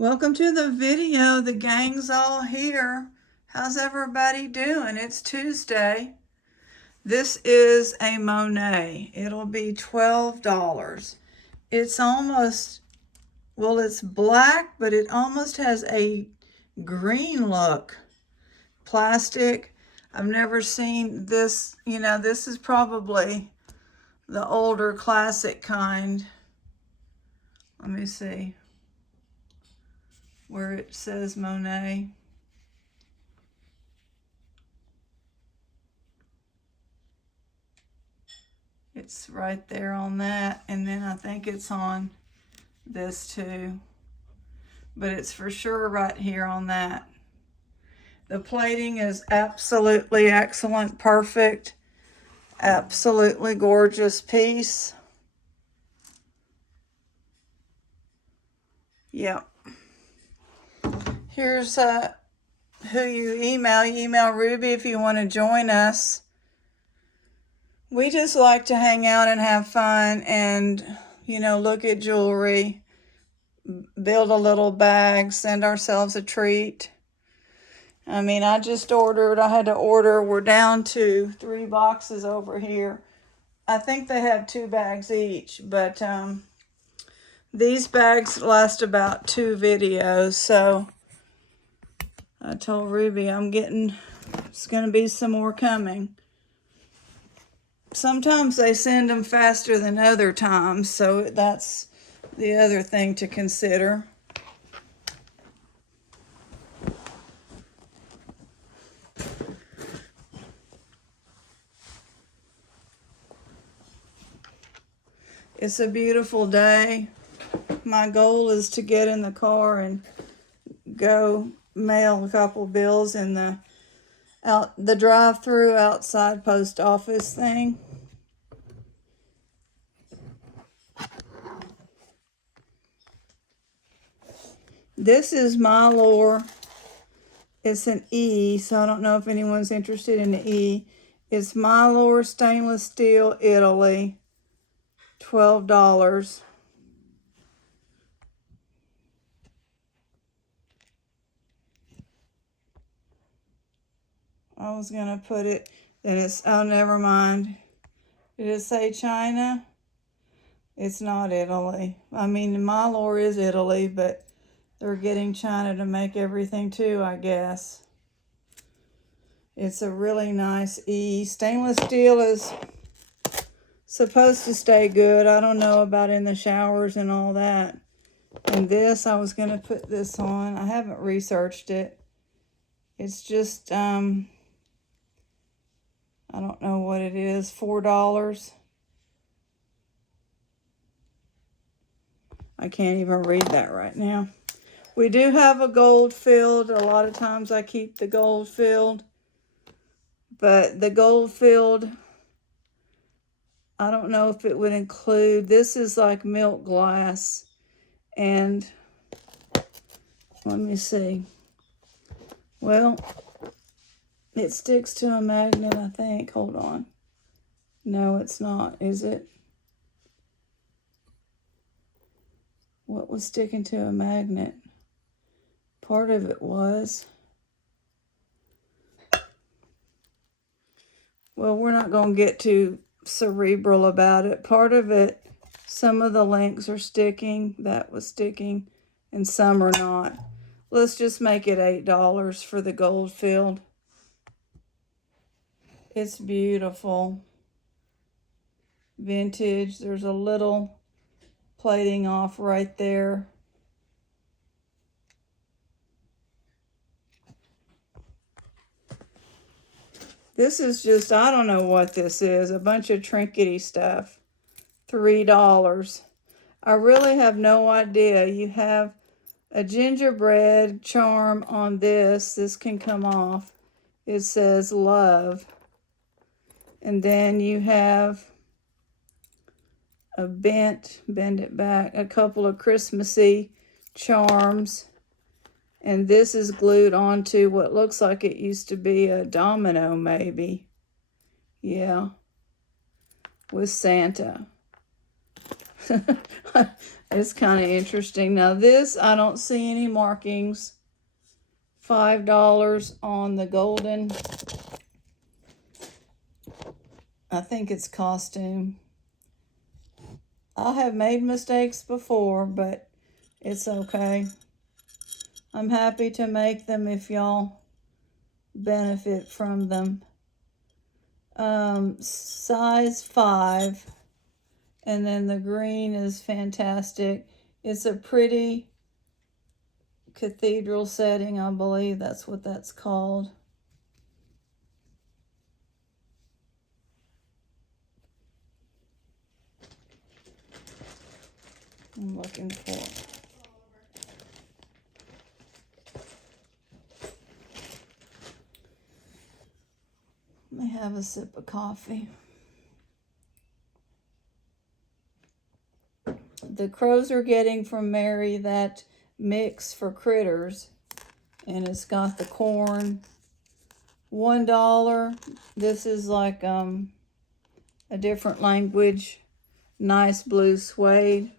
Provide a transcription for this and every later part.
Welcome to the video. The gang's all here. How's everybody doing? It's Tuesday. This is a Monet. It'll be $12. It's almost, well, it's black, but it almost has a green look. Plastic. I've never seen this. This is probably the older classic kind. Let me see where it says Monet. It's right there on that, and then I think it's on this too, but it's for sure right here on that. The plating is absolutely excellent, perfect, absolutely gorgeous piece. Yep. Here's who you email. You email Ruby if you want to join us. We just like to hang out and have fun and, look at jewelry, build a little bag, send ourselves a treat. I mean, I just ordered, I had to order, we're down to 3 boxes over here. I think they have 2 bags each, but these bags last about 2 videos, so I told Ruby it's going to be some more coming. Sometimes they send them faster than other times, so that's the other thing to consider. It's a beautiful day. My goal is to get in the car and go mail a couple bills in the drive-through outside post office thing. This is Milor. It's an E, so I don't know if anyone's interested in the E. It's Milor stainless steel, Italy, $12. I was going to put it, then it's, oh, never mind. Did it say China? It's not Italy. I mean, Milor is Italy, but they're getting China to make everything too, I guess. It's a really nice E. Stainless steel is supposed to stay good. I don't know about in the showers and all that. And this, I was going to put this on. I haven't researched it. It's just, I don't know what it is, $4. I can't even read that right now. We do have a gold filled. A lot of times I keep the gold filled. But the gold filled, I don't know if it would include, this is like milk glass. And let me see. Well, it sticks to a magnet, I think. Hold on. No, it's not, is it? What was sticking to a magnet? Part of it was. Well, we're not going to get too cerebral about it. Part of it, some of the links are sticking. That was sticking. And some are not. Let's just make it $8 for the gold filled. It's beautiful. Vintage. There's a little plating off right there. This is just, I don't know what this is. A bunch of trinkety stuff. $3. I really have no idea. You have a gingerbread charm on this. This can come off. It says love. And then you have a bend it back, a couple of Christmassy charms. And this is glued onto what looks like it used to be a domino, maybe. Yeah. With Santa. It's kind of interesting. Now this, I don't see any markings. $5 on the golden. I think it's costume. I have made mistakes before, but it's okay. I'm happy to make them if y'all benefit from them. Size 5. And then the green is fantastic. It's a pretty cathedral setting, I believe that's what that's called. I'm looking for it. Let me have a sip of coffee. The crows are getting from Mary that mix for critters, and it's got the corn. $1. This is like a different language. Nice blue suede.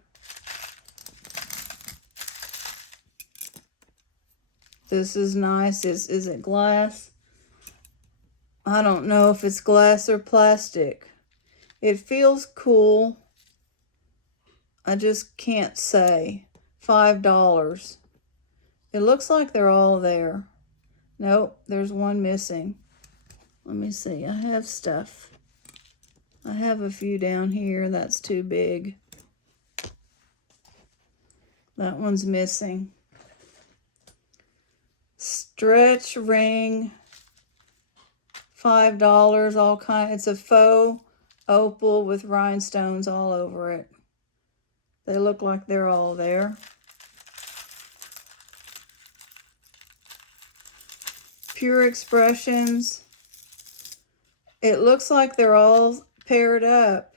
This is nice. Is it glass? I don't know if it's glass or plastic. It feels cool. I just can't say. $5. It looks like they're all there. Nope, there's one missing. Let me see. I have stuff. I have a few down here. That's too big. That one's missing. Stretch ring. $5. All kind. It's a faux opal with rhinestones all over it. They look like they're all there. Pure Expressions. It looks like they're all paired up.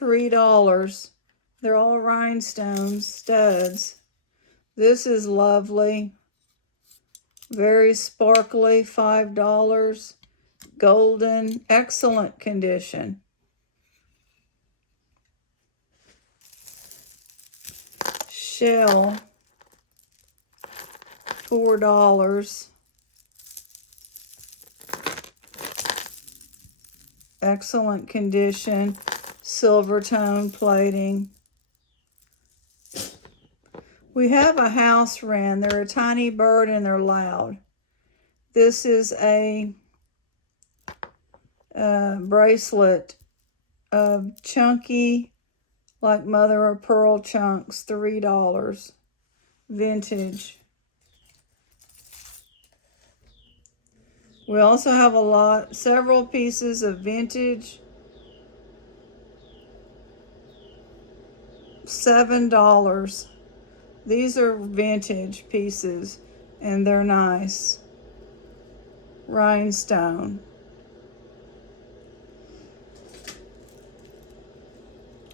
$3. They're all rhinestones, studs. This is lovely. Very sparkly, $5. Golden, excellent condition. Shell, $4. Excellent condition. Silver tone plating. We have a house wren. They're a tiny bird and they're loud. This is a bracelet of chunky, like mother of pearl chunks, $3. Vintage. We also have several pieces of vintage. $7. These are vintage pieces and they're nice. Rhinestone.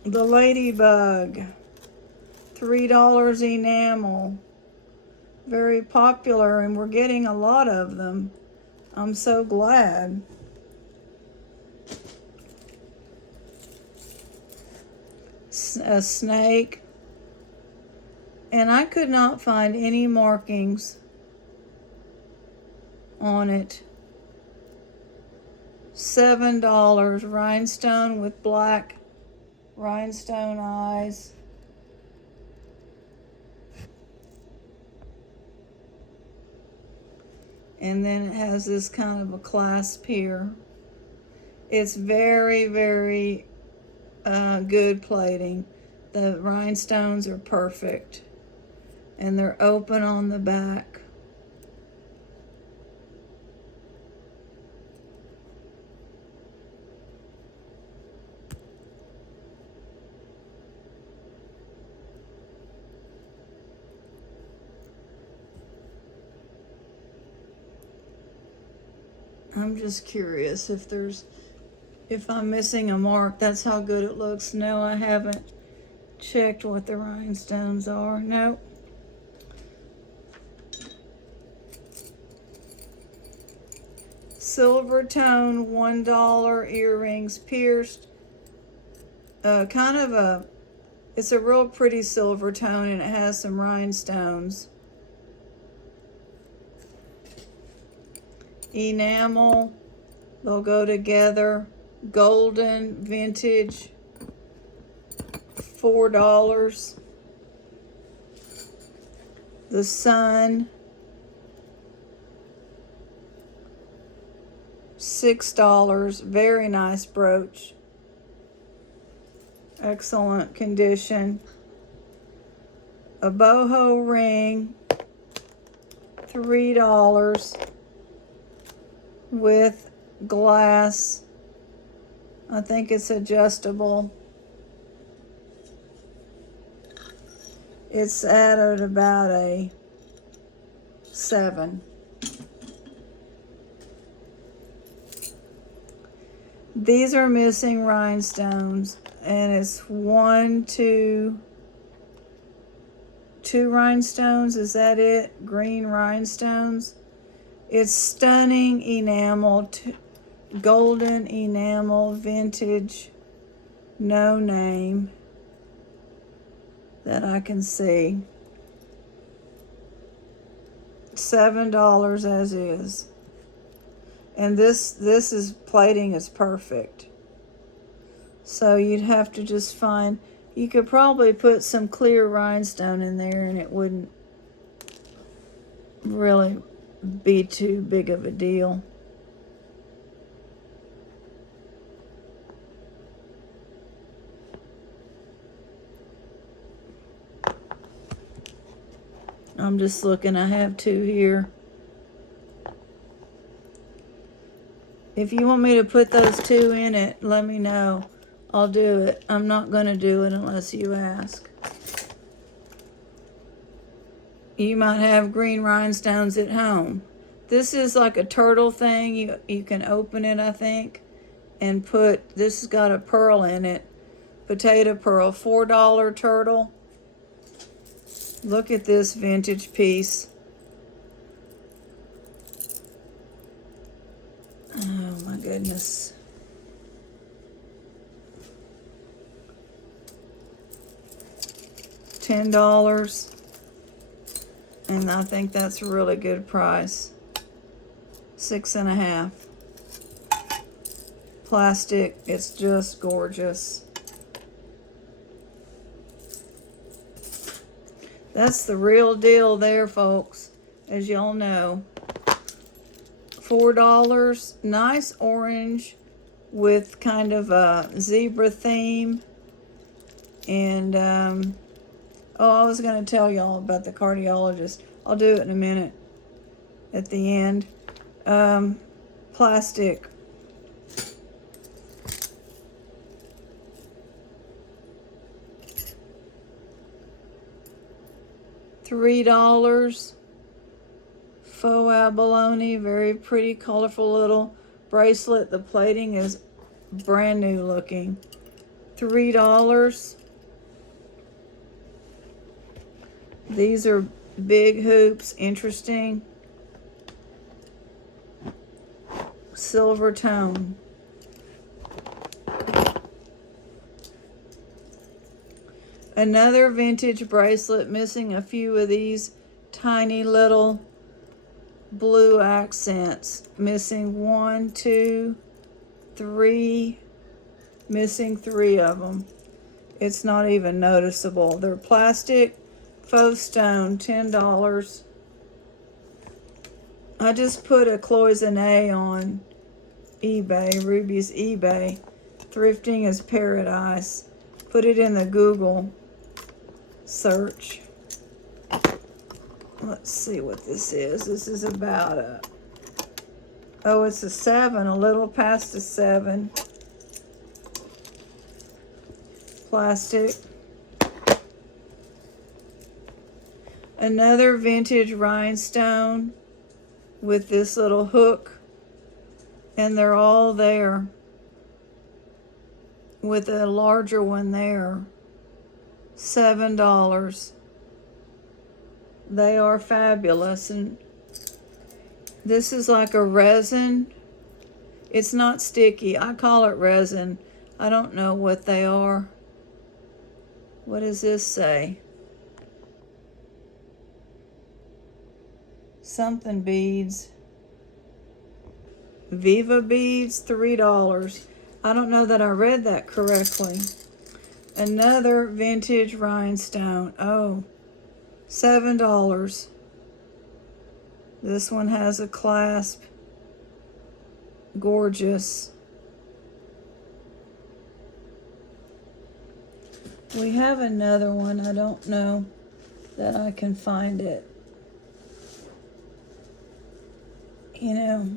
The ladybug, $3 enamel. Very popular and we're getting a lot of them. I'm so glad. A snake. And I could not find any markings on it. $7. Rhinestone with black rhinestone eyes. And then it has this kind of a clasp here. It's very, very good plating. The rhinestones are perfect. And they're open on the back. I'm just curious if I'm missing a mark. That's how good it looks. No, I haven't checked what the rhinestones are. Nope. Silver tone, $1 earrings, pierced. Kind of It's a real pretty silver tone, and it has some rhinestones. Enamel, they'll go together. Golden vintage, $4. The sun, $6. Very nice brooch. Excellent condition. A boho ring, $3 with glass. I think it's adjustable. It's at about a 7. These are missing rhinestones, and it's two rhinestones. Is that it? Green rhinestones. It's stunning enamel, golden enamel, vintage, no name that I can see. $7 as is. And this is plating is perfect. So you'd have to just find, you could probably put some clear rhinestone in there and it wouldn't really be too big of a deal. I'm just looking, I have 2 here. If you want me to put those 2 in it, let me know. I'll do it. I'm not going to do it unless you ask. You might have green rhinestones at home. This is like a turtle thing. You can open it, I think, and put, this has got a pearl in it. Potato pearl, $4 turtle. Look at this vintage piece. Oh my goodness. $10. And I think that's a really good price. 6.5. Plastic, it's just gorgeous. That's the real deal there, folks, as y'all know. $4, nice orange with kind of a zebra theme. And, oh, I was going to tell y'all about the Cardiologist. I'll do it in a minute at the end. Plastic. $3. Faux abalone, very pretty, colorful little bracelet. The plating is brand new looking. $3. These are big hoops, interesting. Silver tone. Another vintage bracelet, missing a few of these tiny little blue accents. Missing 1, 2, 3, missing 3 of them. It's not even noticeable. They're plastic, faux stone, $10. I just put a cloisonne on eBay, Ruby's eBay. Thrifting is paradise. Put it in the Google search. Let's see what this is. This is about a, oh, it's a 7, a little past a 7. Plastic. Another vintage rhinestone with this little hook, and they're all there with a larger one there. $7. They are fabulous. And this is like a resin. It's not sticky. I call it resin. I don't know what they are. What does this say? Something beads. Viva beads, $3. I don't know that I read that correctly. Another vintage rhinestone. Oh, $7. This one has a clasp. Gorgeous. We have another one. I don't know that I can find it. You know,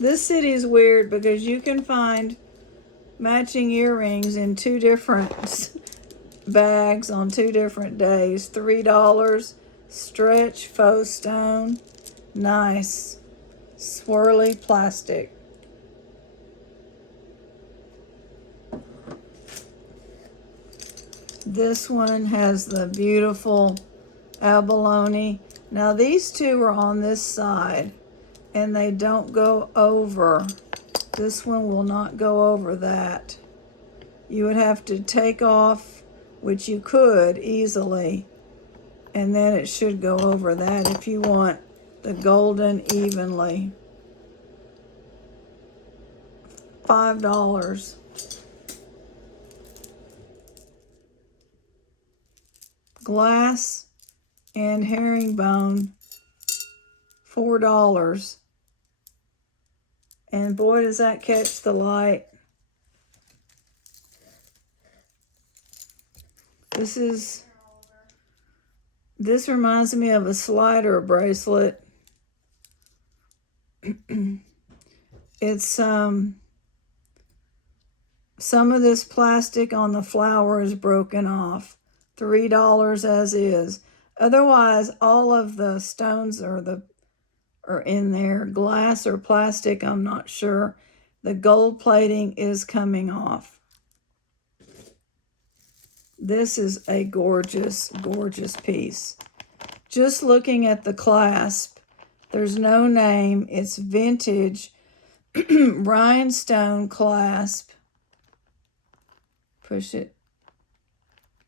this city is weird because you can find matching earrings in 2 different bags on 2 different days. $3. Stretch faux stone. Nice. Swirly plastic. This one has the beautiful abalone. Now these two are on this side and they don't go over. This one will not go over that. You would have to take off, which you could easily, and then it should go over that if you want the golden evenly. $5. Glass and herringbone, $4. And boy, does that catch the light. This reminds me of a slider bracelet. It's some of this plastic on the flower is broken off. $3 as is. Otherwise, all of the stones are in there. Glass or plastic, I'm not sure. The gold plating is coming off. This is a gorgeous, gorgeous piece. Just looking at the clasp, there's no name. It's vintage rhinestone clasp. Push it.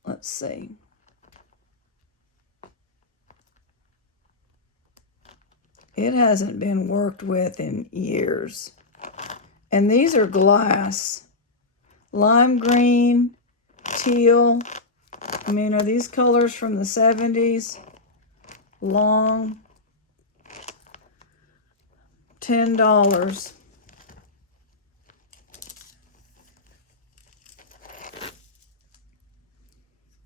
Let's see. It hasn't been worked with in years. And these are glass. Lime green, teal. I mean, are these colors from the 70s? Long. $10.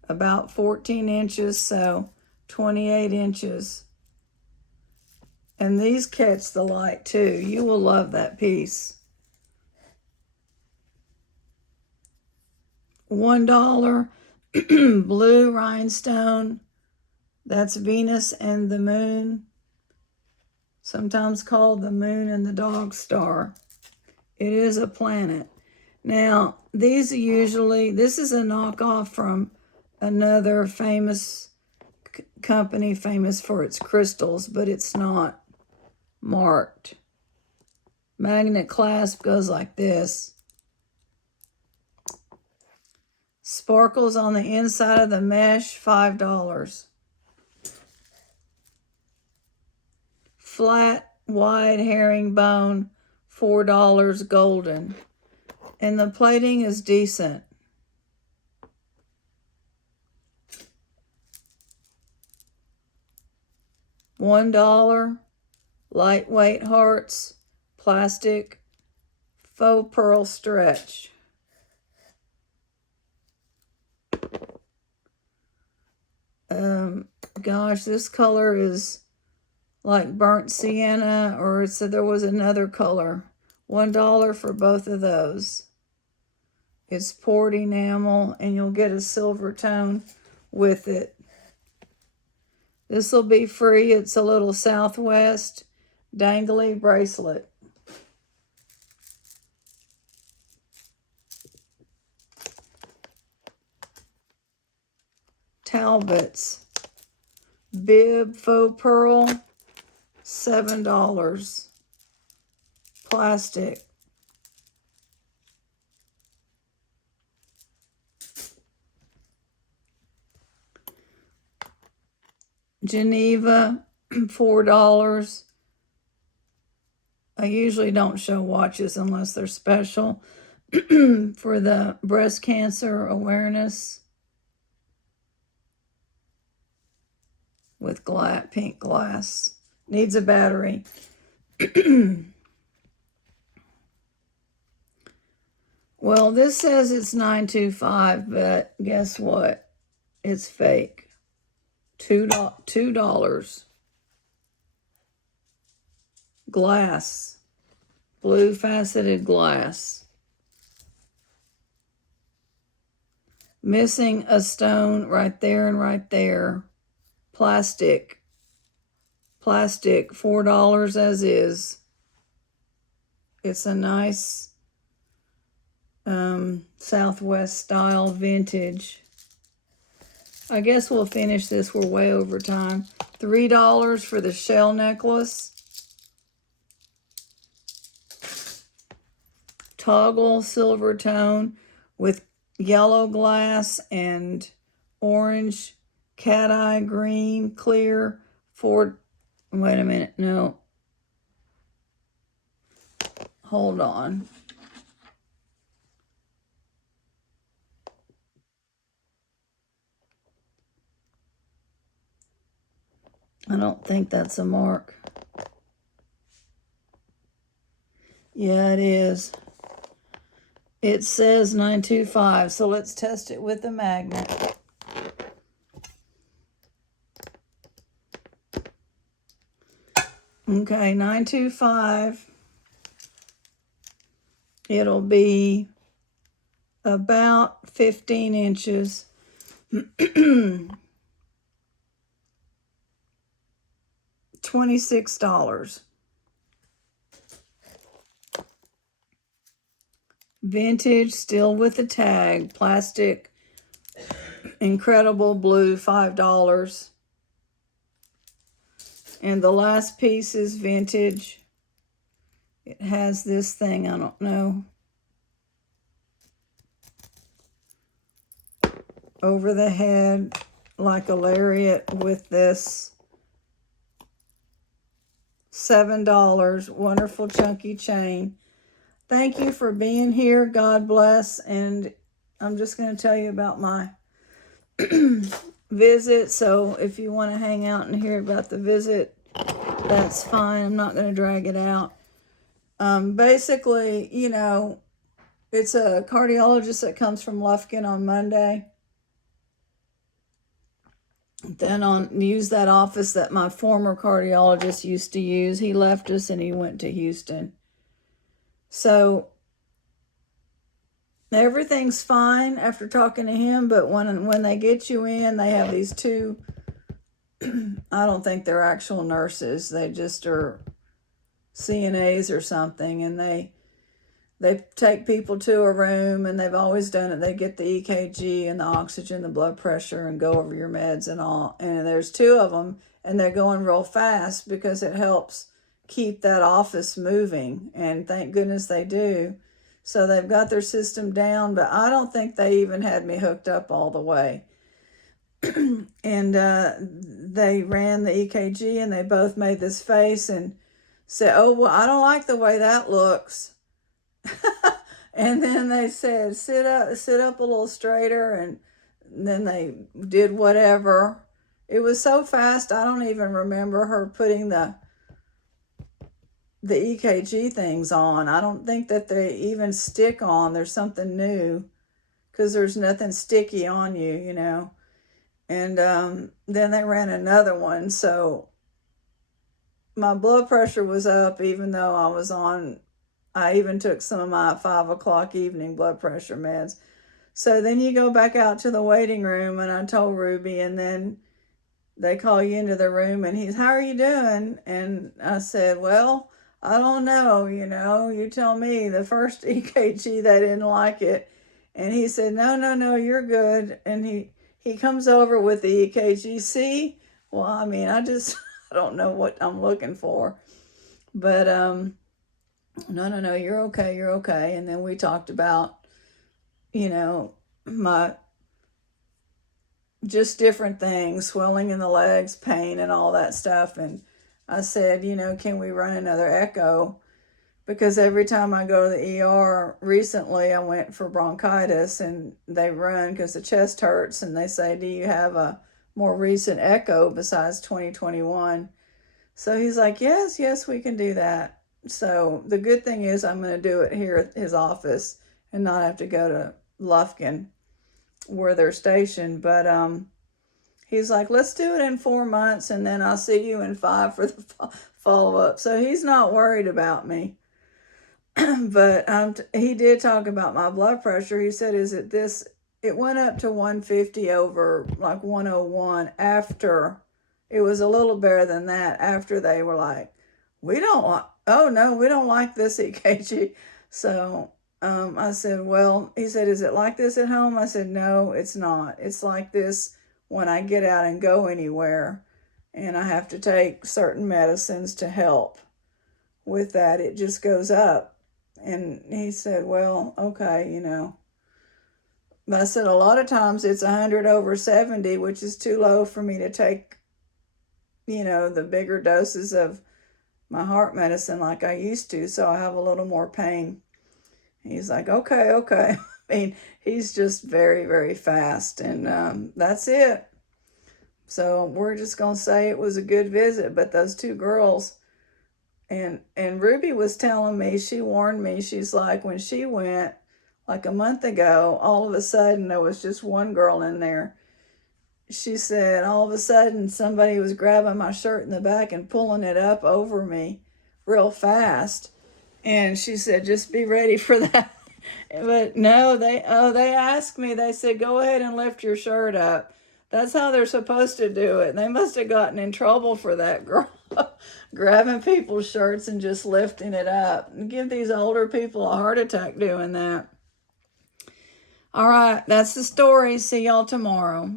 About 14 inches, so 28 inches. And these catch the light too. You will love that piece. $1. Blue rhinestone. That's Venus and the moon. Sometimes called the moon and the dog star. It is a planet. Now, these are usually, this is a knockoff from another famous company, famous for its crystals, but it's not marked. Magnet clasp goes like this. Sparkles on the inside of the mesh, $5. Flat, wide herringbone, $4 golden. And the plating is decent. $1. Lightweight hearts, plastic, faux pearl stretch. Gosh, this color is like burnt sienna, or there was another color. $1 for both of those. It's poured enamel, and you'll get a silver tone with it. This will be free. It's a little Southwest dangly bracelet. Talbots. Bib faux pearl, $7. Plastic. Geneva, $4. I usually don't show watches unless they're special. For the breast cancer awareness with pink glass. Needs a battery. Well, this says it's $9.25, but guess what? It's fake. $2. Glass. Blue faceted glass. Missing a stone right there and right there. Plastic. $4 as is. It's a nice Southwest style vintage. I guess we'll finish this. We're way over time. $3 for the shell necklace. Toggle silver tone with yellow glass and orange, cat eye green, clear. Wait a minute, no. Hold on. I don't think that's a mark. Yeah, it is. It says $9.25, so let's test it with the magnet. Okay, $9.25. It'll be about 15 inches. $26. Vintage, still with the tag, plastic, incredible blue, $5. And the last piece is vintage. It has this thing, I don't know, over the head, like a lariat with this. $7, wonderful chunky chain. Thank you for being here. God bless. And I'm just going to tell you about my visit. So if you want to hang out and hear about the visit, that's fine. I'm not going to drag it out. Basically, you know, it's a cardiologist that comes from Lufkin on Monday. Then use that office that my former cardiologist used to use. He left us and he went to Houston. So everything's fine after talking to him, but when they get you in, they have these two, I don't think they're actual nurses. They just are CNAs or something, and they take people to a room, and they've always done it. They get the EKG and the oxygen, the blood pressure, and go over your meds and all. And there's two of them, and they're going real fast because it helps keep that office moving. And thank goodness they do. So they've got their system down, but I don't think they even had me hooked up all the way. And they ran the EKG, and they both made this face and said, "Oh, well, I don't like the way that looks." And then they said, sit up a little straighter, and then they did whatever. It was so fast, I don't even remember her putting the EKG things on. I don't think that they even stick on. There's something new, because there's nothing sticky on you, you know. And then they ran another one, so my blood pressure was up, even though I even took some of my 5 o'clock evening blood pressure meds. So then you go back out to the waiting room, and I told Ruby, and then they call you into the room, and he's, "How are you doing?" And I said, "Well, I don't know, you know, you tell me." The first EKG, they didn't like it. And he said, no, you're good. And he comes over with the EKG. See? Well, I mean, I don't know what I'm looking for. But, no, you're okay. And then we talked about, you know, just different things, swelling in the legs, pain, and all that stuff. And I said, can we run another echo? Because every time I go to the ER, recently I went for bronchitis and they run because the chest hurts, and they say, do you have a more recent echo besides 2021? So he's like, yes, we can do that. So the good thing is I'm going to do it here at his office and not have to go to Lufkin where they're stationed. But he's like, let's do it in 4 months and then I'll see you in 5 for the follow-up. So he's not worried about me. But he did talk about my blood pressure. He said, it went up to 150 over like 101 after, it was a little better than that after they were like, we don't like this EKG. So I said, well, he said, is it like this at home? I said, no, it's not. It's like this when I get out and go anywhere and I have to take certain medicines to help with that. It just goes up. And he said, well, okay, But I said, a lot of times it's 100 over 70, which is too low for me to take, the bigger doses of my heart medicine like I used to. So I have a little more pain. He's like, okay. I mean, he's just very, very fast. And that's it. So we're just going to say it was a good visit. But those two girls, and Ruby was telling me, she warned me, she's like, when she went like a month ago, all of a sudden there was just one girl in there. She said, all of a sudden somebody was grabbing my shirt in the back and pulling it up over me real fast. And she said, just be ready for that. But no, they asked me, they said, go ahead and lift your shirt up. That's how they're supposed to do it. They must have gotten in trouble for that, girl. Grabbing people's shirts and just lifting it up. And give these older people a heart attack doing that. All right, that's the story. See y'all tomorrow.